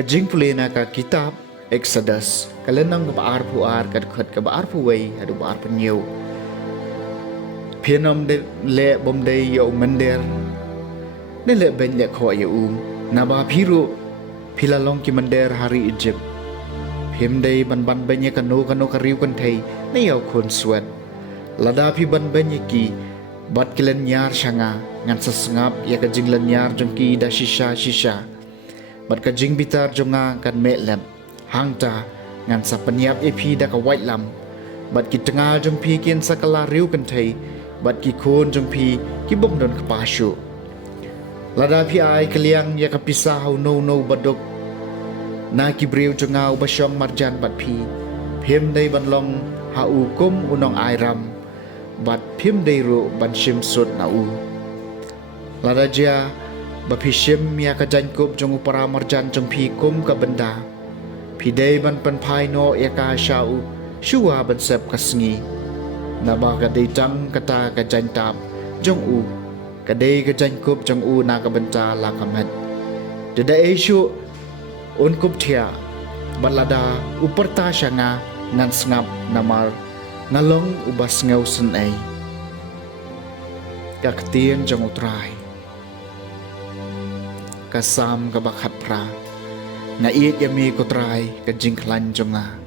Kajing pulena ka kitab Exodus kalenang ka baar puar kad khat ka baar puway hadu baar penyew pianom de le bom de yo mender ne le ben le kho ya na ba phiru philalong ki mender hari Egypt phim de ban ban ben ye kanu ka riu kan thei ne yo khon swat lada phi ban ben ye ki bat kilen yar shanga ngan sasngap ya ka jinglan yar jongki da shisha Bat ka jing bitar jonga kan me lem hangta ngan sa panyap epi da ka white lam bat ki tanga jong pi kin sakala riu kan thei bat ki khon jong pi ki bom don ka pashu lada pi ai kliang ya ka pisa hau no badok na ki briu jonga ba shong marjan bat pi phim dei ban long ha u kum unong ai ram bat phim dei ru ban shim sut na u lada ja Bapishim ya ka jankup jong upara marjan jong pi kum ka benda pidei ban pan pai no ya ka shau shuwa ban sep ka sngi na ba ka dei jang kata ka jantap jong u ka dei ka jankup jong u na ka benta la ka met de da eshu un kup thia balada uperta shanga ngan snap namar ngalong ubas ngau sun ai ka ktien jong utrai kasam ka bakhat pra na iet yami ko try ka jingklan jonga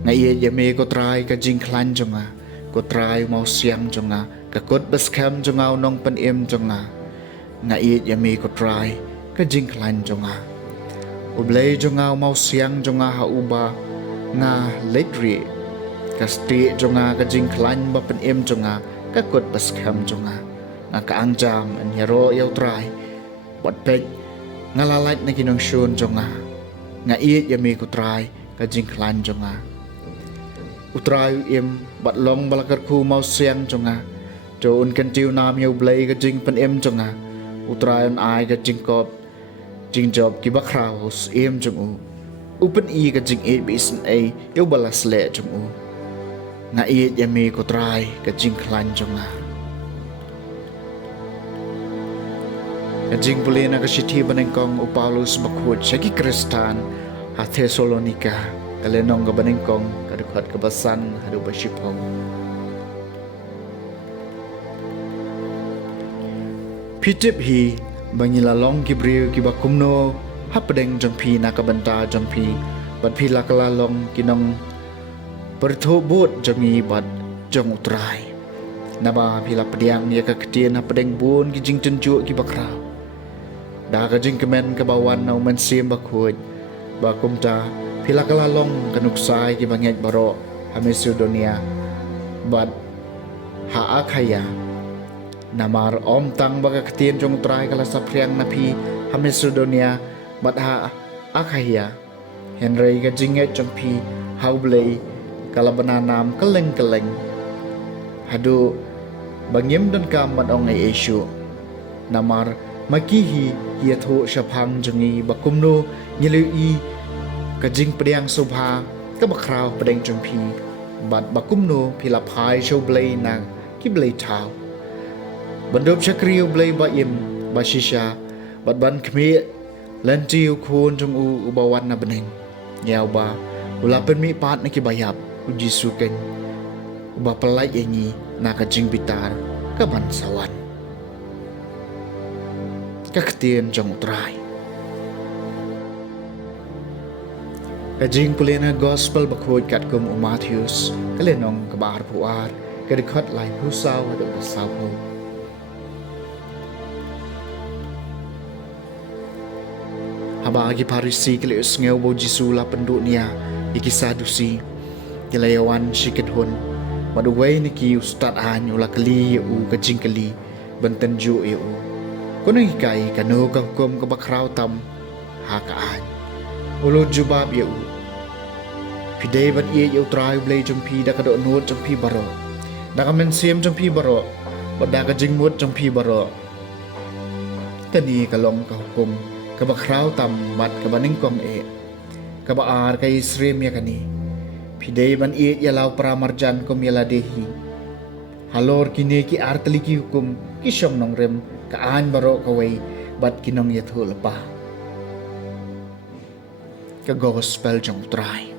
na iet yami ko try ka jingklan jonga ko try mau siam jonga ka kot baskam jonga nong pan em jonga na iet yami ko try ka jingklan jonga ublay jonga mau siang jonga ha uba nga letri ka sti jonga ka jingklan ba pan em jonga ka kot baskam jonga nga ka angjam an hero yaw try Wat pek ngalalat na kinong shun jonga nga iit yami kutray ka jingklan jonga utray im batlong balakar ku mau siang jonga jo un kan tiu nam yaw blay ka jing pan em jonga utray un ay ka jingkop jingjob ki bakraus em jongu upan i ka jing iit bisan ay yaw balas le jongu nga iit yami kutray ka jingklan jonga Kajing pulina ka siti banengkong Paulus bakhut sagi Kristan ha Thessalonika kalenong ka banengkong kadukhat kabasan hadu basipong Pitip hi bangilalong kibriu ki bakumno hapadeng jong pi nakabanta jong pi bat pi lakalalong kinong perthobot jongi bat jong utrai naba pila pediang ya ka ketien hapadeng bun ki jing tenju ki bakrau Da ka jing kemen ka bawan na umansim bakhut bakumta pila kalalong kanuksay ki bangyat baro ha Macedonia bat ha akhaya namar om tang baga ketien jong trai kala sapriang napi ha Macedonia bat ha akhaya Henry ka jinget jong pi haublay kala bananam keleng hadu bangyem dan ka manong ay esyu namar makihi yatho shapang jongi bakumno nyelui kajing pediang sobha ka bakraw pedeng jongpi bat bakumno pilaphai show blay na ki blay tau bandop chakriyo blay ba im bashisha bat ban khmi lantiu khon jong u ubawan na beneng yaw ba ula penmi pat na ki bayap uji suken uba pelai yengi na kajing bitar ka bansawan kaktian jong utray kajing pulina gospel bakhot kat kum Matthews kalenong kabar puar kadikhat lai husaw hadu kasaw Habagi Parisi kilius ngeu bo Jisu la penduk nia iki sadusi kilayawan shikidhun maduway niki ustad anyo la kali u kajing kali bentenju u kono ikai kanu ka hukum ka bakraw tam hakaan ulo jubab u pidai ban ie yu trai blai jompi da kado nut jompi baro da kamen siem jompi baro bada ka jingmut jompi baro kani kalong ka hukum ka bakraw tam mat ka baning kong ka baar ka Israel ya kani pidai ban ie yalau pramarjan kom yaladehi halor kini ki artali ki hukum kisyong nong rem kaan baro kaway bat kinong yathul pa ka gospel jong try